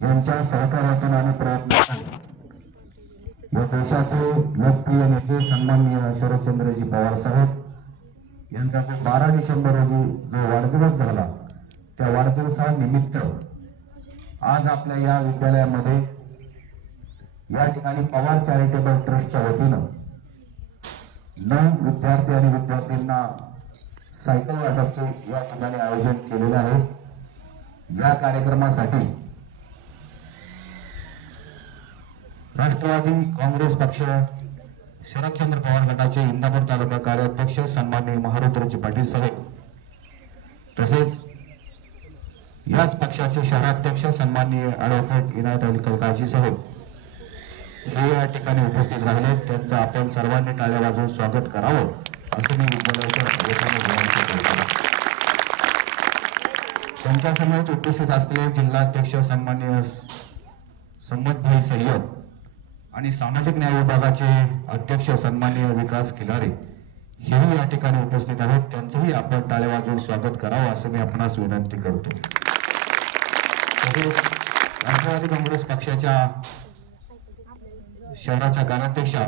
यांच्या सहकार्यातून आणि प्रयत्नातून या देशाचे लोकप्रिय नेते सन्माननीय शरदचंद्रजी पवार साहेब यांचा जो 12 डिसेंबर रोजी जो वाढदिवस झाला त्या वाढदिवसानिमित्त आज आपल्या या विद्यालयामध्ये या ठिकाणी पवार चॅरिटेबल ट्रस्टच्या वतीनं 9 विद्यार्थी आणि विद्यार्थ्यांना सायकल वाटपचे या ठिकाणी आयोजन केलेले आहे। या कार्यक्रमासाठी राष्ट्रवादी काँग्रेस पक्ष शरदचंद्र पवार गटाचे इंदापूर तालुका कार्याध्यक्ष सन्माननीय महारुद्रजी पाटील साहेब तसेच याच पक्षाचे शहराध्यक्ष सन्माननीय ॲडव्होकेट इनायत अली कलकाजी साहेब हे या ठिकाणी उपस्थित राहिले। त्यांचं आपण सर्वांनी टाळ्या वाजवून स्वागत करावं असं मी विद्यालयाच्या वतीने विनंती करतो। त्यांच्या समोर उपस्थित असलेले जिल्हाध्यक्ष सन्माननीय संमतभाई सय्यद आणि सामाजिक न्याय विभागाचे अध्यक्ष सन्माननीय विकास खिलारे हेही या ठिकाणी उपस्थित आहेत। त्यांचंही आपण टाळ्या वाजवून स्वागत करावं असं मी आपणास विनंती करतो। तसेच राष्ट्रवादी काँग्रेस पक्षाच्या शहराच्या कार्याध्यक्षा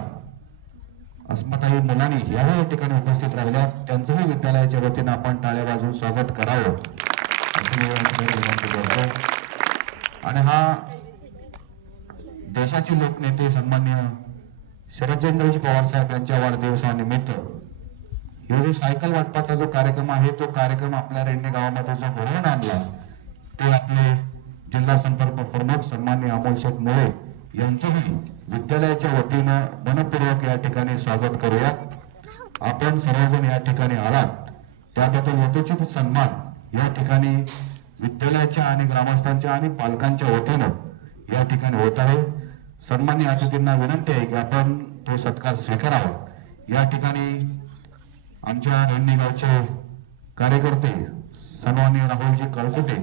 अस्मताई मुलानी याही या ठिकाणी उपस्थित राहिल्या। त्यांचंही विद्यालयाच्या वतीनं आपण टाळ्या वाजवून स्वागत करावं असं मी विनंती करतो। आणि हा देशाचे लोकनेते सन्माननीय शरदचंद्रजी पवार साहेब यांच्या वाढदिवसानिमित्त हे जो सायकल वाटपाचा जो कार्यक्रम आहे तो कार्यक्रम आपल्या रेडणे गावामध्ये जो घडवून आणला ते आपले जिल्हा संपर्क प्रमुख सन्माननीय अमोल शेठ मुळे यांचंही विद्यालयाच्या वतीनं मनपूर्वक या ठिकाणी स्वागत करूया। आपण सर्वजण या ठिकाणी आलात त्याबद्दल यथोचित सन्मान या ठिकाणी विद्यालयाच्या आणि ग्रामस्थांच्या आणि पालकांच्या वतीनं या ठिकाणी होत आहे। सन्माननीय अतिथींना विनंती आहे की आपण तो सत्कार स्वीकारावा। या ठिकाणी आमच्या रेडणे गावचे कार्यकर्ते सन्माननीय राहुलजी कळकुटे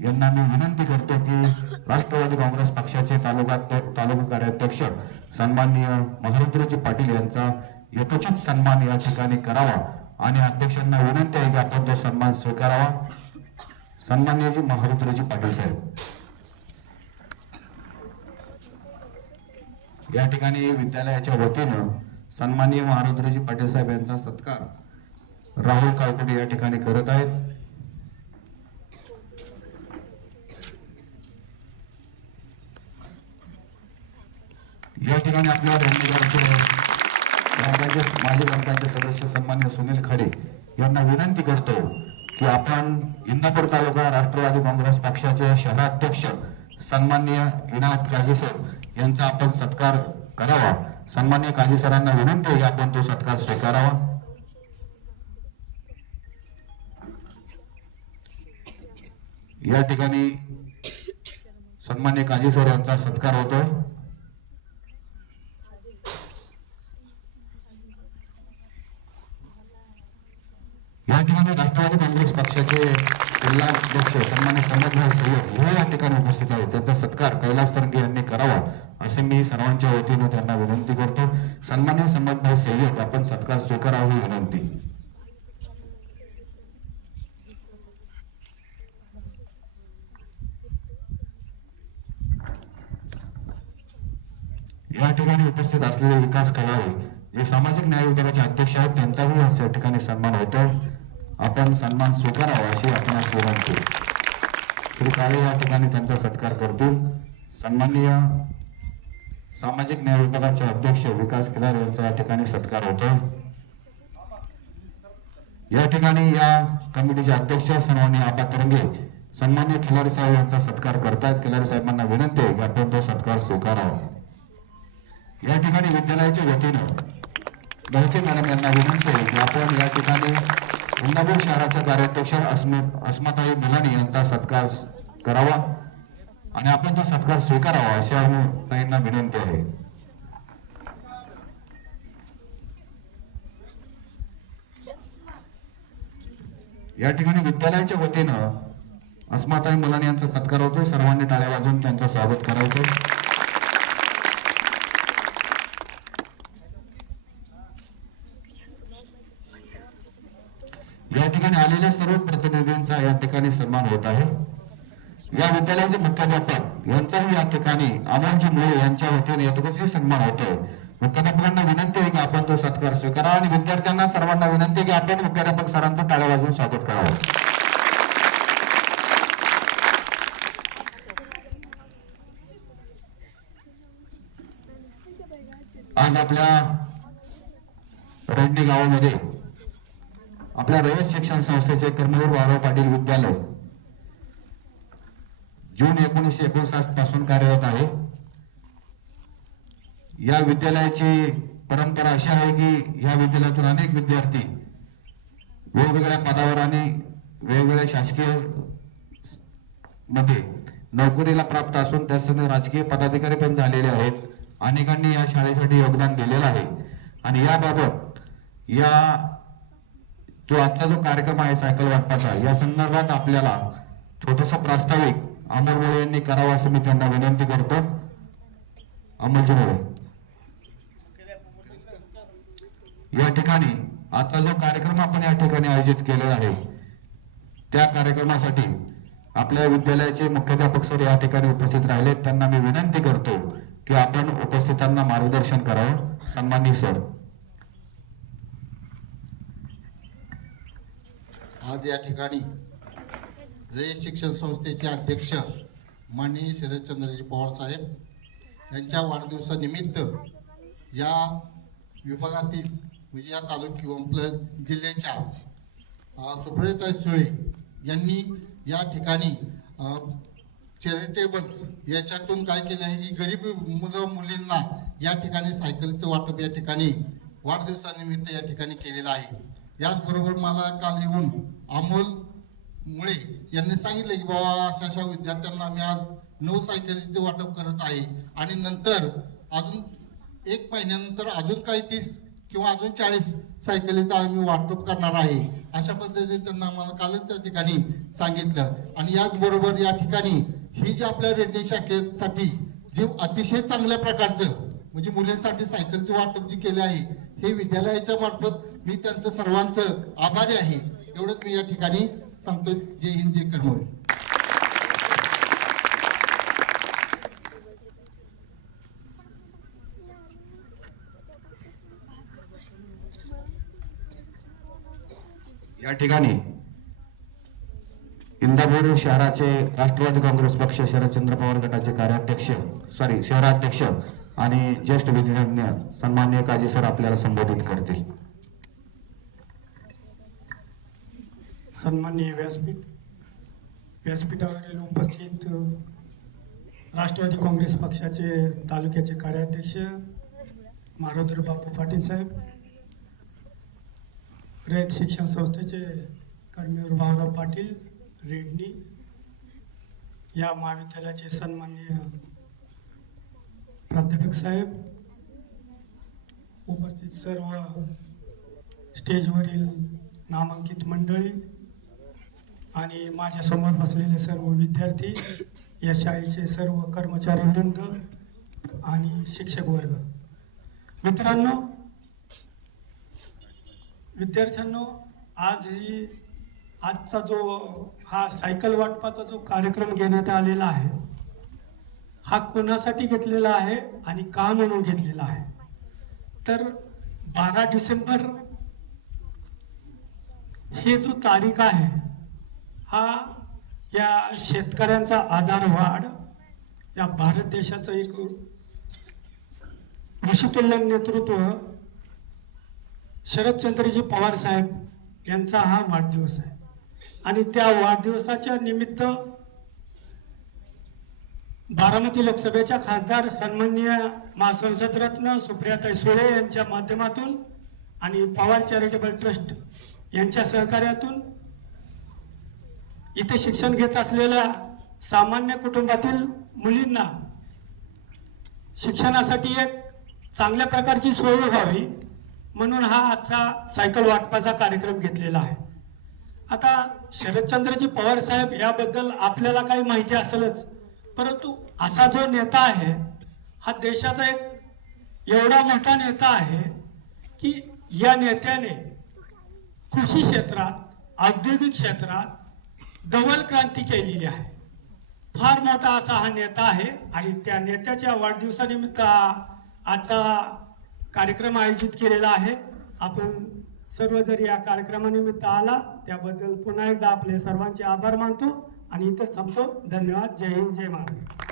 यांना मी विनंती करतो की राष्ट्रवादी काँग्रेस पक्षाचे तालुका कार्याध्यक्ष सन्माननीय महारुद्रजी पाटील यांचा यथोचित सन्मान या ठिकाणी करावा आणि अध्यक्षांना विनंती आहे की आपण तो सन्मान स्वीकारावा। सन्माननीयजी महारुद्रजी पाटील साहेब या ठिकाणी विद्यालयाच्या वतीनं सन्माननीय महारुद्रजी पाटील साहेब यांचा सत्कार राहुल काळकुटे या ठिकाणी करत आहेत। या ठिकाणी आपल्या रेडणे माजी ग्रामपंचायत सदस्य सन्माननीय सुनील खडे यांना विनंती करतो की आपण इंदापूर तालुका राष्ट्रवादी काँग्रेस पक्षाचे शहराध्यक्ष सन्माननीय इनायत काजी सर यांचा आपण सत्कार करावा। सन्माननीय काजी सरांना विनंती आहे की आपण तो सत्कार स्वीकारावा। या ठिकाणी सन्माननीय काजी सर यांचा सत्कार होतोय। या ठिकाणी राष्ट्रवादी काँग्रेस पक्षाचे जिल्हाध्यक्ष सन्माननीय संमतभाई सय्यद हे या ठिकाणी उपस्थित आहेत। त्यांचा सत्कार कैलास तरंगे यांनी करावा असे मी सर्वांच्या वतीने त्यांना विनंती करतो। सन्माननीय संमतभाई सय्यद आपण सत्कार स्वीकारावा ही विनंती। या ठिकाणी उपस्थित असलेले विकास खिलारे जे सामाजिक न्याय विभागाचे अध्यक्ष आहेत त्यांचाही या ठिकाणी सन्मान होतो। आपण सन्मान स्वीकारावा अशी आपणास विनंती। श्री काळे या ठिकाणी त्यांचा सत्कार करतील। सन्माननीय सामाजिक न्याय विभागाचे अध्यक्ष विकास खिलारे यांचा या ठिकाणी सत्कार होतो। या ठिकाणी या कमिटीचे अध्यक्ष सन्माननीय आबा तरंगे सन्माननीय खिलारे साहेब यांचा सत्कार करतायत। खिलारे साहेबांना विनंती आहे की आपण तो सत्कार स्वीकारावा। या ठिकाणी विद्यालयाच्या वतीनं गवते मॅडम यांना विनंती आहे की आपण या ठिकाणी इंदापूर शहराच्या कार्याध्यक्ष अस्मताई मुलानी यांचा सत्कार करावा आणि आपण तो सत्कार स्वीकारावा अशी ताईंना विनंती आहे। या ठिकाणी विद्यालयाच्या वतीनं अस्मताई मुलानी यांचा सत्कार होतोय। सर्वांनी टाळ्या वाजवून त्यांचं स्वागत करायचं। या ठिकाणी आलेल्या सर्व प्रतिनिधींचा या ठिकाणी सन्मान होत आहे। या विद्यालयाचे मुख्याध्यापक यांचाही या ठिकाणी अमोलजी मुळे यांच्या वतीने यथोचित सन्मान होतोय. मुख्याध्यापकांना विनंती आहे की आपण तो सत्कार स्वीकारा आणि विद्यार्थ्यांना सर्वांना विनंती आहे की आपण मुख्याध्यापक सरांचं टाळ्या वाजवून स्वागत करावं. आज आपल्या रेड्डी गावामध्ये आपल्या रयत शिक्षण संस्थेचे कर्मवीर वाघराव पाटील विद्यालय जून 1959 पासून कार्यरत आहे. या विद्यालयाची परंपरा अशी आहे की या विद्यालयातून अनेक विद्यार्थी वेगवेगळ्या पदावर आणि वेगवेगळ्या शासकीय मध्ये नोकरीला प्राप्त असून त्यासह राजकीय पदाधिकारी पण झालेले आहेत. अनेकांनी या शाळेसाठी योगदान दिलेलं आहे आणि याबाबत या जो आजचा जो कार्यक्रम आहे सायकल वाटपाचा या संदर्भात आपल्याला छोटंसं प्रास्ताविक अमोल मुळे यांनी करावं असं मी त्यांना विनंती करतो. अमोलजी मुळे या ठिकाणी आजचा जो कार्यक्रम आपण या ठिकाणी आयोजित केलेला आहे त्या कार्यक्रमासाठी आपल्या विद्यालयाचे मुख्याध्यापक सर या ठिकाणी उपस्थित राहिले. त्यांना मी विनंती करतो की आपण उपस्थितांना मार्गदर्शन करावं. सन्माननीय सर. आज या ठिकाणी रयत शिक्षण संस्थेचे अध्यक्ष माननीय शरदचंद्रजी पवार साहेब यांच्या वाढदिवसानिमित्त या विभागातील म्हणजे या तालुक्या जिल्ह्याच्या सुप्रियाताई सुळे यांनी या ठिकाणी चॅरिटेबल्स याच्यातून काय केले आहे की गरीब मुलं मुलींना या ठिकाणी सायकलचं वाटप या ठिकाणी वाढदिवसानिमित्त या ठिकाणी केलेलं आहे. याचबरोबर मला काल येऊन अमोल मुळे यांनी सांगितलं की बाबा अशा विद्यार्थ्यांना आम्ही आज 9 सायकलीचं वाटप करत आहे आणि नंतर अजून 1 महिन्यानंतर अजून काही 30 किंवा अजून 40 सायकलीचं आम्ही वाटप करणार आहे. अशा पद्धतीने त्यांना आम्हाला कालच त्या ठिकाणी सांगितलं. आणि याचबरोबर या ठिकाणी ही जी आपल्या रेड्डी शाखेसाठी जे अतिशय चांगल्या प्रकारचं म्हणजे मुलींसाठी सायकलचे वाटप जे केले आहे हे विद्यालयाच्या मार्फत मी त्यांचं सर्वांचं आभारी आहे. एवढंच मी या ठिकाणी सांगतो. जय हिंद, जय कर्मवीर. या ठिकाणी इंदापूर शहराचे राष्ट्रवादी काँग्रेस पक्ष शरदचंद्र पवार गटाचे कार्याध्यक्ष शहराध्यक्ष आणि ज्येष्ठ विधिज्ञ सन्माननीय काजी सर आपल्याला संबोधित करतील. सन्माननीय व्यासपीठावरील उपस्थित राष्ट्रवादी काँग्रेस पक्षाचे तालुक्याचे कार्याध्यक्ष मारोदर बापू पाटील साहेब, रयत शिक्षण संस्थेचे कर्मवीर वाघराव पाटील रेड्डी, या महाविद्यालयाचे सन्माननीय प्राध्यापक साहेब, उपस्थित सर्व स्टेजवरील नामांकित मंडळी आणि माझ्यासमोर बसलेले सर्व विद्यार्थी, या शाळेचे सर्व कर्मचारी वृंद आणि शिक्षक वर्ग, मित्रांनो, विद्यार्थ्यांनो, आजचा जो हा सायकल वाटपाचा जो कार्यक्रम घेण्यात आलेला आहे हा कोणासाठी घेतलेला आहे आणि का म्हणून घेतलेला आहे तर 12 डिसेंबर ही जो तारीख आहे हा या शेतकऱ्यांचा आधार वाढ या भारत देशाचं एक ऋषितुल्य नेतृत्व शरदचंद्रजी पवार साहेब यांचा हा वाढदिवस आहे आणि त्या वाढदिवसाच्या निमित्त बारामती लोकसभेच्या खासदार सन्माननीय महासंसद रत्न सुप्रियाताई सुळे यांच्या माध्यमातून आणि पवार चॅरिटेबल ट्रस्ट यांच्या सहकार्यातून इथे शिक्षण घेत असलेल्या सामान्य कुटुंबातील मुलींना शिक्षणासाठी एक चांगल्या प्रकारची सोय व्हावी म्हणून हा आजचा सायकल वाटपाचा कार्यक्रम घेतलेला आहे. आता शरदचंद्रजी पवार साहेब याबद्दल आपल्याला काही माहिती असेलच, परंतु असा जो नेता आहे हा देशाचा एक एवढा मोठा नेता आहे की या नेत्याने कृषी क्षेत्रात, औद्योगिक क्षेत्रात धवल क्रांती केलेली आहे. फार मोठा असा हा नेता आहे आणि त्या नेत्याच्या वाढदिवसानिमित्त आजचा कार्यक्रम आयोजित केलेला आहे. आपण सर्व जर या कार्यक्रमानिमित्त आला त्याबद्दल पुन्हा एकदा आपले सर्वांचे आभार मानतो आणि इथंच थांबतो. धन्यवाद. जय हिंद, जय महाराष्ट्र.